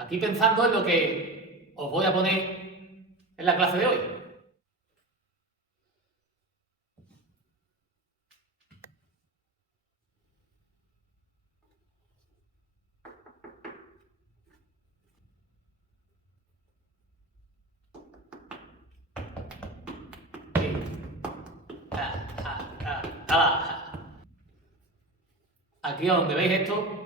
aquí pensando en lo que os voy a poner en la clase de hoy. Aquí donde veis esto,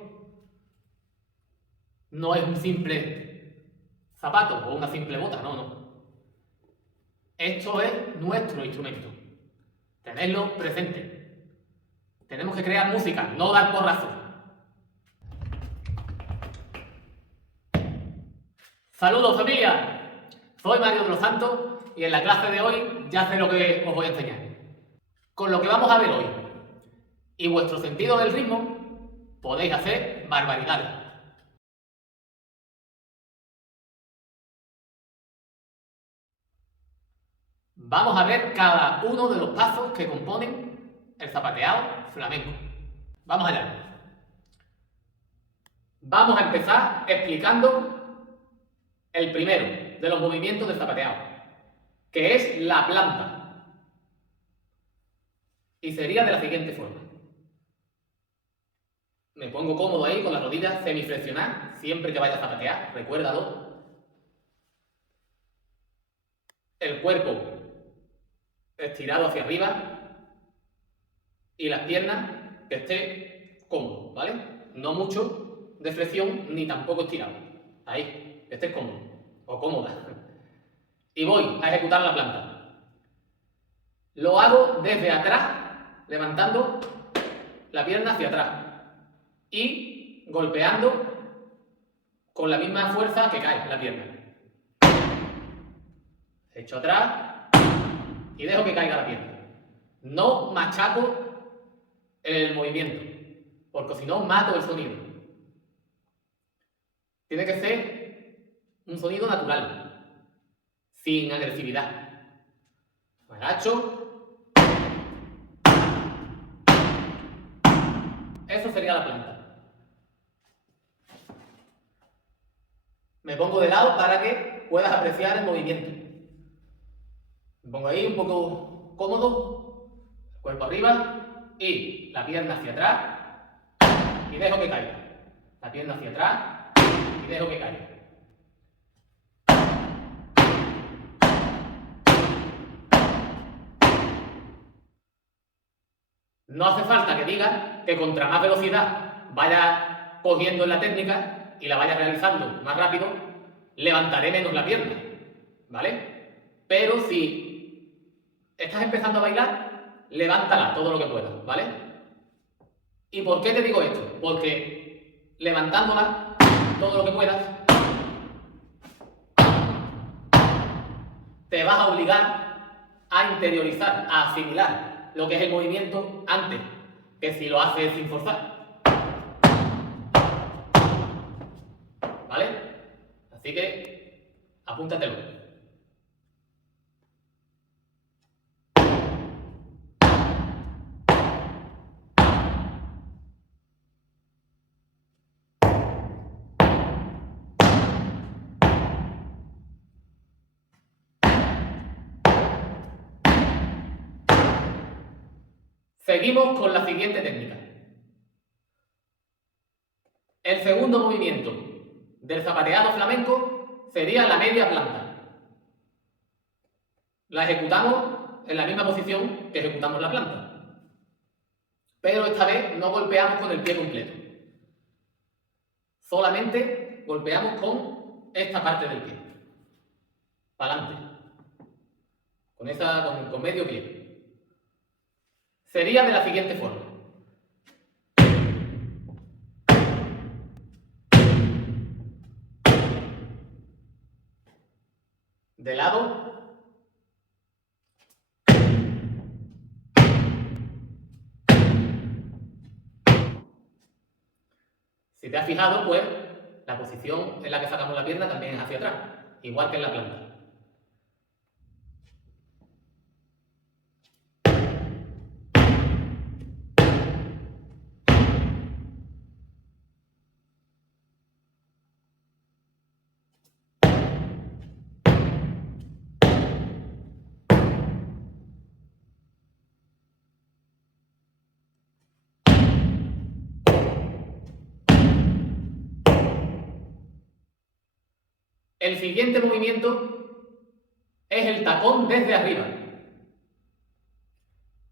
no es un simple zapato o una simple bota, no. Esto es nuestro instrumento. Tenedlo presente. Tenemos que crear música, no dar porrazos. Saludos familia, soy Mario de los Santos y en la clase de hoy ya sé lo que os voy a enseñar. Con lo que vamos a ver hoy y vuestro sentido del ritmo, podéis hacer barbaridades. Vamos a ver cada uno de los pasos que componen el zapateado flamenco. Vamos allá. Vamos a empezar explicando el primero de los movimientos del zapateado, que es la planta. Y sería de la siguiente forma. Me pongo cómodo ahí con las rodillas semiflexionadas, siempre que vaya a zapatear, recuérdalo. El cuerpo estirado hacia arriba y las piernas que esté cómodo, ¿vale? No mucho de flexión ni tampoco estirado. Ahí, que estés cómodo o cómoda. Y voy a ejecutar la planta. Lo hago desde atrás, levantando la pierna hacia atrás y golpeando con la misma fuerza que cae la pierna. Echo atrás y dejo que caiga la pierna. No machaco el movimiento, porque si no mato el sonido. Tiene que ser un sonido natural, sin agresividad. Me agacho. Eso sería la planta. Me pongo de lado para que puedas apreciar el movimiento. Me pongo ahí un poco cómodo, el cuerpo arriba y la pierna hacia atrás y dejo que caiga. La pierna hacia atrás y dejo que caiga. No hace falta que diga que contra más velocidad vaya cogiendo en la técnica y la vaya realizando más rápido, levantaré menos la pierna, ¿vale? Pero si estás empezando a bailar, levántala todo lo que puedas, ¿vale? ¿Y por qué te digo esto? Porque levantándola todo lo que puedas, te vas a obligar a interiorizar, a asimilar lo que es el movimiento antes que si lo haces sin forzar. ¿Vale? Así que apúntatelo. Seguimos con la siguiente técnica. El segundo movimiento del zapateado flamenco sería la media planta. La ejecutamos en la misma posición que ejecutamos la planta. Pero esta vez no golpeamos con el pie completo. Solamente golpeamos con esta parte del pie. Para adelante. Con medio pie. Sería de la siguiente forma. De lado. Si te has fijado, pues la posición en la que sacamos la pierna también es hacia atrás, igual que en la planta. El siguiente movimiento es el tacón desde arriba.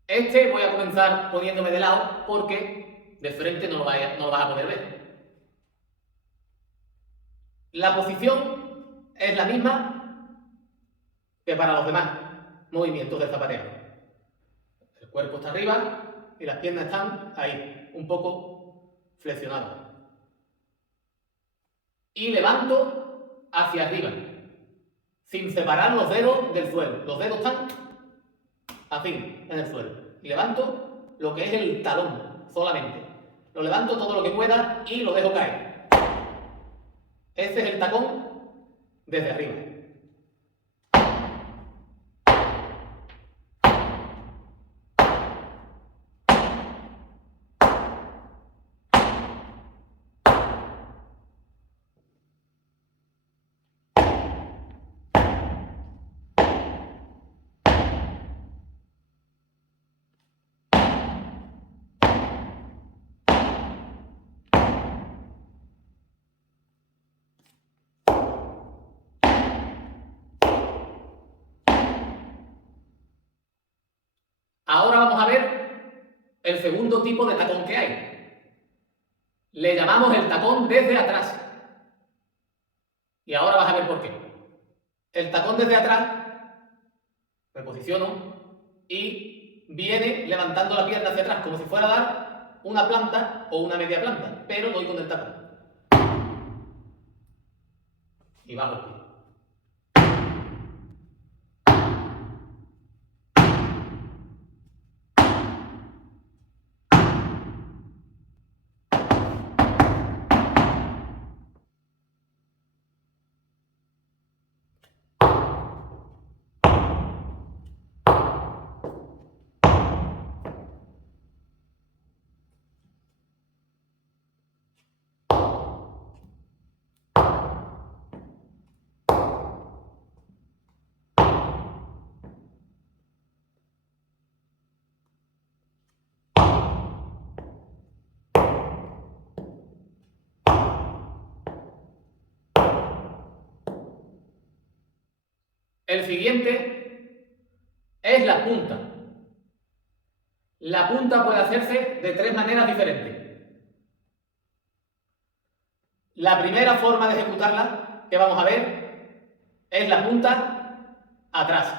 Este voy a comenzar poniéndome de lado porque de frente no lo vas a poder ver. La posición es la misma que para los demás movimientos de zapateo. El cuerpo está arriba y las piernas están ahí, un poco flexionadas. Y levanto hacia arriba, sin separar los dedos del suelo. Los dedos están así, en el suelo. Y levanto lo que es el talón, solamente. Lo levanto todo lo que pueda y lo dejo caer. Ese es el tacón desde arriba. Ahora vamos a ver el segundo tipo de tacón que hay. Le llamamos el tacón desde atrás. Y ahora vas a ver por qué. El tacón desde atrás, me posiciono y viene levantando la pierna hacia atrás, como si fuera a dar una planta o una media planta, pero doy con el tacón. Y bajo el pie. El siguiente es la punta. La punta puede hacerse de tres maneras diferentes. La primera forma de ejecutarla que vamos a ver es la punta atrás.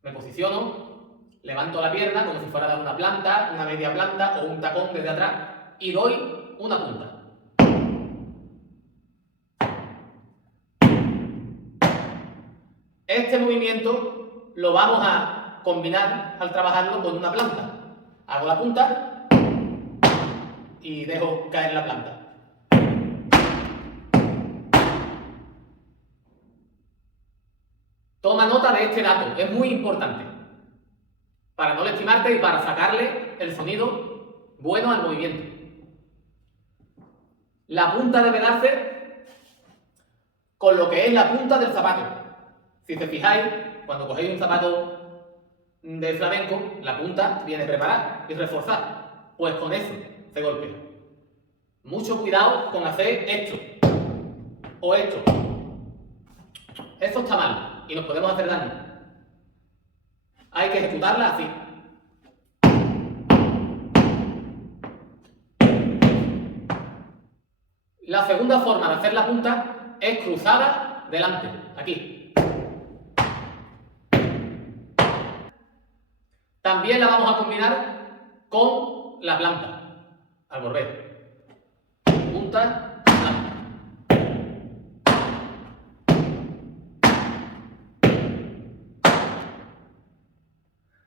Me posiciono, levanto la pierna como si fuera a dar una planta, una media planta o un tacón desde atrás y doy una punta. Este movimiento lo vamos a combinar al trabajarlo con una planta. Hago la punta y dejo caer la planta. Toma nota de este dato, es muy importante para no lastimarte y para sacarle el sonido bueno al movimiento. La punta debe darse con lo que es la punta del zapato. Si te fijáis, cuando cogéis un zapato de flamenco, la punta viene preparada y reforzada. Pues con eso se golpea. Mucho cuidado con hacer esto o esto. Esto está mal y nos podemos hacer daño. Hay que ejecutarla así. La segunda forma de hacer la punta es cruzada delante, aquí. También la vamos a combinar con la planta, al volver. Punta, planta.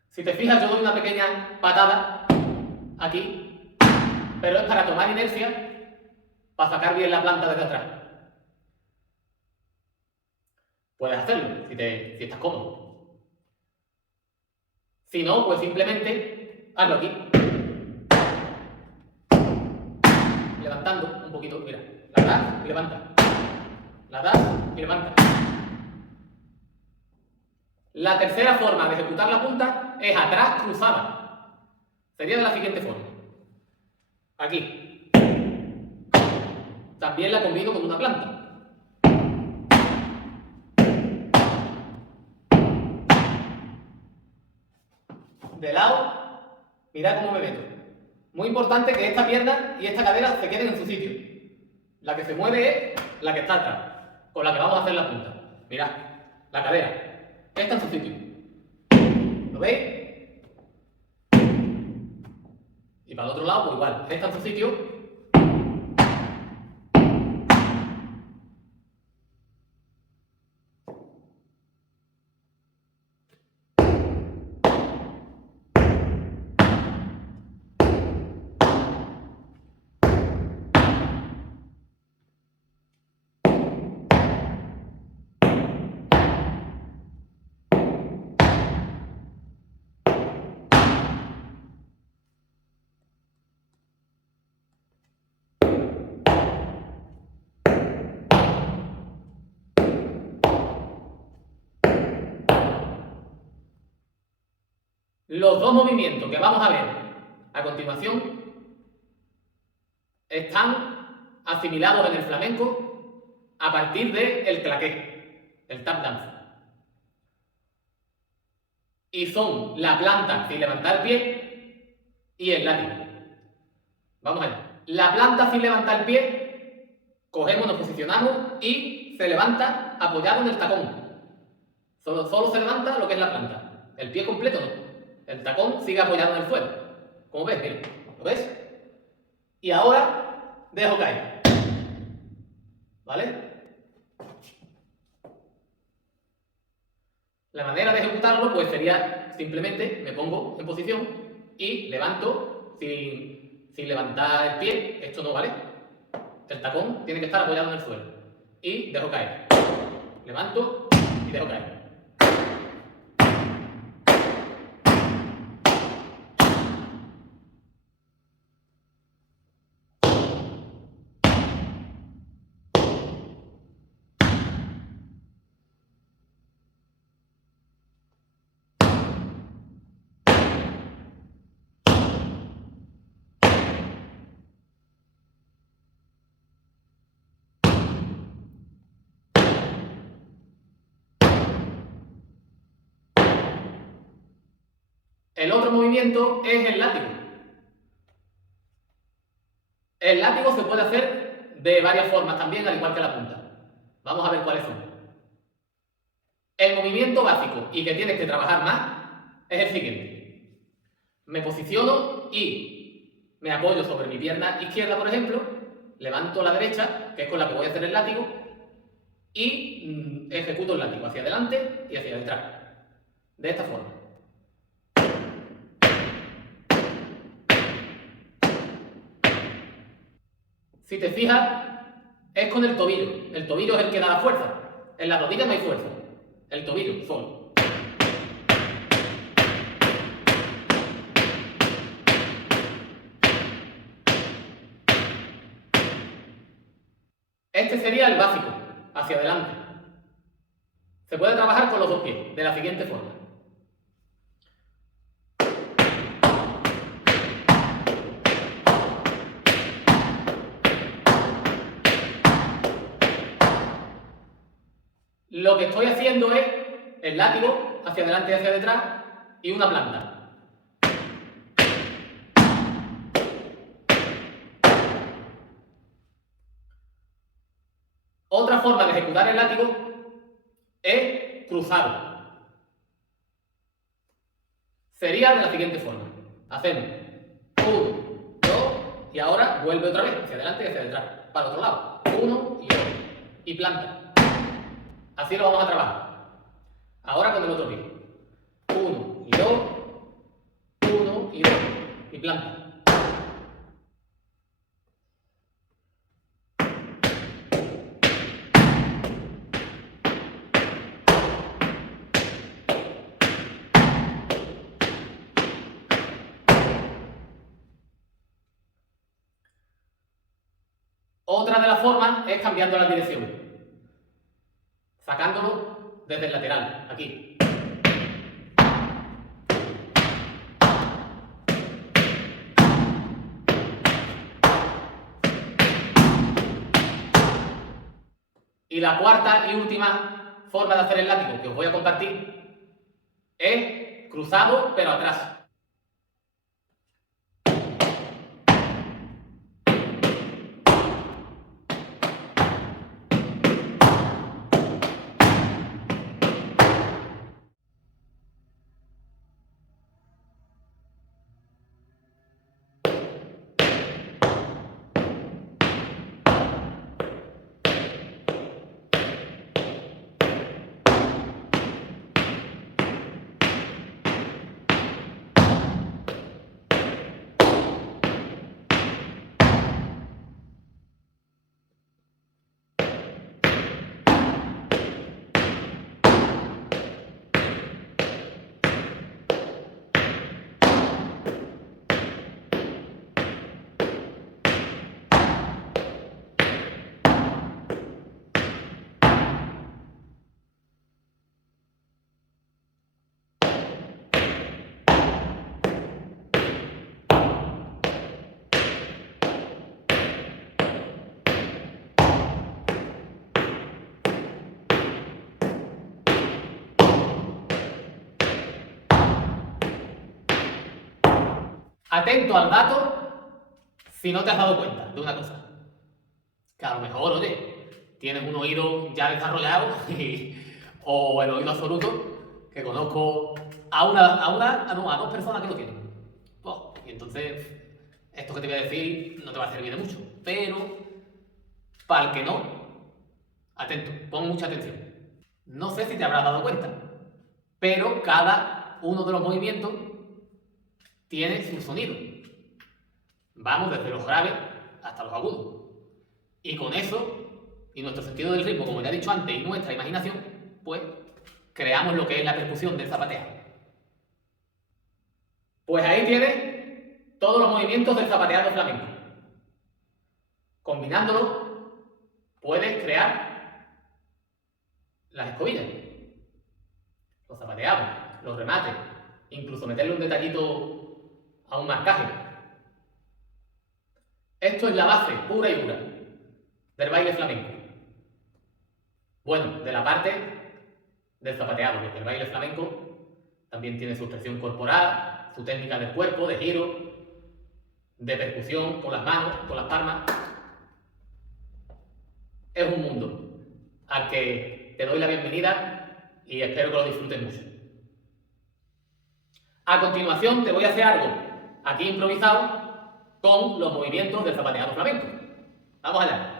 Si te fijas, yo doy una pequeña patada aquí, pero es para tomar inercia, para sacar bien la planta desde atrás. Puedes hacerlo si estás cómodo. Si no, pues simplemente hazlo aquí. Levantando un poquito, mira. La das y levanta. La das y levanta. La tercera forma de ejecutar la punta es atrás cruzada. Sería de la siguiente forma. Aquí. También la combino con una planta. de lado, mirad cómo me meto. Muy importante que esta pierna y esta cadera se queden en su sitio. La que se mueve es la que está atrás, con la que vamos a hacer la punta. Mirad, la cadera, esta en su sitio. ¿Lo veis? Y para el otro lado, pues igual, esta en su sitio. Los dos movimientos que vamos a ver a continuación están asimilados en el flamenco a partir del claqué, el tap dance. Y son la planta sin levantar el pie y el látigo. Vamos allá. La planta sin levantar el pie, cogemos, nos posicionamos y se levanta apoyado en el tacón. Solo se levanta lo que es la planta. El pie completo no. El tacón sigue apoyado en el suelo. Como ves, mira, ¿lo ves? Y ahora dejo caer. ¿Vale? La manera de ejecutarlo pues sería simplemente me pongo en posición y levanto sin levantar el pie. Esto no vale. El tacón tiene que estar apoyado en el suelo. Y dejo caer. Levanto y dejo caer. El otro movimiento es el látigo. El látigo se puede hacer de varias formas también, al igual que la punta. Vamos a ver cuáles son. El movimiento básico y que tienes que trabajar más es el siguiente. Me posiciono y me apoyo sobre mi pierna izquierda, por ejemplo, levanto la derecha, que es con la que voy a hacer el látigo, y ejecuto el látigo hacia adelante y hacia detrás. De esta forma. Si te fijas, es con el tobillo. El tobillo es el que da la fuerza. En la rodilla no hay fuerza. El tobillo, solo. Este sería el básico, hacia adelante. Se puede trabajar con los dos pies, de la siguiente forma. Lo que estoy haciendo es el látigo hacia adelante y hacia detrás y una planta. Otra forma de ejecutar el látigo es cruzado. Sería de la siguiente forma. Hacemos 1, 2 y ahora vuelve otra vez hacia adelante y hacia detrás. Para el otro lado. 1 y 2. Y planta. Así lo vamos a trabajar. Ahora con el otro pie. 1 y 2. 1 y 2. Y planta. Otra de las formas es cambiando la dirección. Sacándolo desde el lateral, aquí. Y la cuarta y última forma de hacer el látigo que os voy a compartir es cruzado pero atrás. Atento al dato si no te has dado cuenta de una cosa. Que a lo mejor, oye, tienes un oído ya desarrollado o el oído absoluto, que conozco a dos personas que lo tienen. Oh, y entonces, esto que te voy a decir no te va a servir de mucho. Pero, para el que no, atento, pon mucha atención. No sé si te habrás dado cuenta, pero cada uno de los movimientos tiene su sonido. Vamos desde los graves hasta los agudos. Y con eso, y nuestro sentido del ritmo, como ya he dicho antes, y nuestra imaginación, pues creamos lo que es la percusión del zapateado. Pues ahí tienes todos los movimientos del zapateado flamenco. Combinándolo, puedes crear las escobillas, los zapateados, los remates, incluso meterle un detallito a un marcaje. Esto es la base pura y dura del baile flamenco. Bueno, de la parte del zapateado, porque el baile flamenco también tiene su expresión corporal, su técnica del cuerpo, de giro, de percusión con las manos, con las palmas. Es un mundo al que te doy la bienvenida y espero que lo disfrutes mucho. A continuación te voy a hacer algo aquí improvisado con los movimientos del zapateado flamenco. Vamos allá.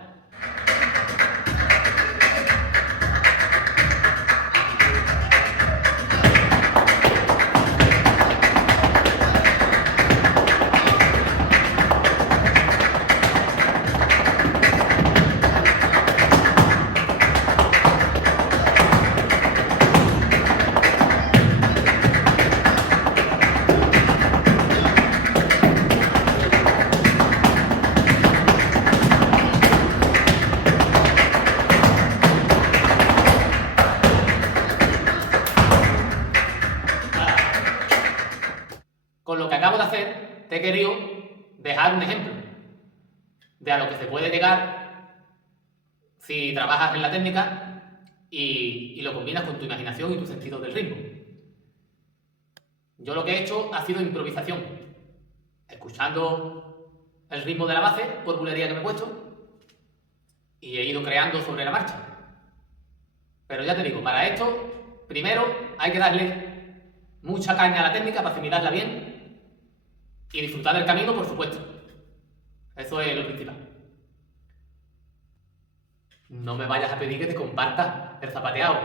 Con lo que acabo de hacer, te he querido dejar un ejemplo de a lo que se puede llegar si trabajas en la técnica y lo combinas con tu imaginación y tu sentido del ritmo. Yo lo que he hecho ha sido improvisación, escuchando el ritmo de la base por bulería que me he puesto y he ido creando sobre la marcha. Pero ya te digo, para esto, primero hay que darle mucha caña a la técnica para asimilarla bien y disfrutar del camino, por supuesto. Eso es lo principal. No me vayas a pedir que te comparta el zapateado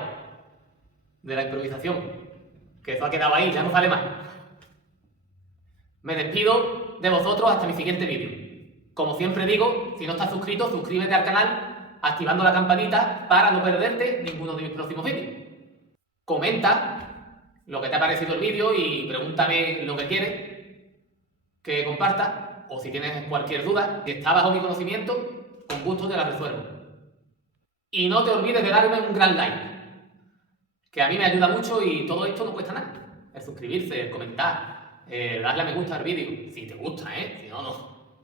de la improvisación, que eso ha quedado ahí, ya no sale más. Me despido de vosotros hasta mi siguiente vídeo. Como siempre digo, si no estás suscrito, suscríbete al canal activando la campanita para no perderte ninguno de mis próximos vídeos. Comenta lo que te ha parecido el vídeo y pregúntame lo que quieres que comparta, o si tienes cualquier duda que está bajo mi conocimiento, con gusto te la resuelvo. Y no te olvides de darme un gran like, que a mí me ayuda mucho y todo esto no cuesta nada. El suscribirse, el comentar, darle a me gusta al vídeo, si te gusta, si no, no.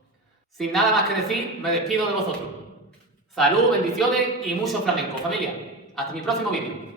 Sin nada más que decir, me despido de vosotros. Salud, bendiciones y mucho flamenco, familia. Hasta mi próximo vídeo.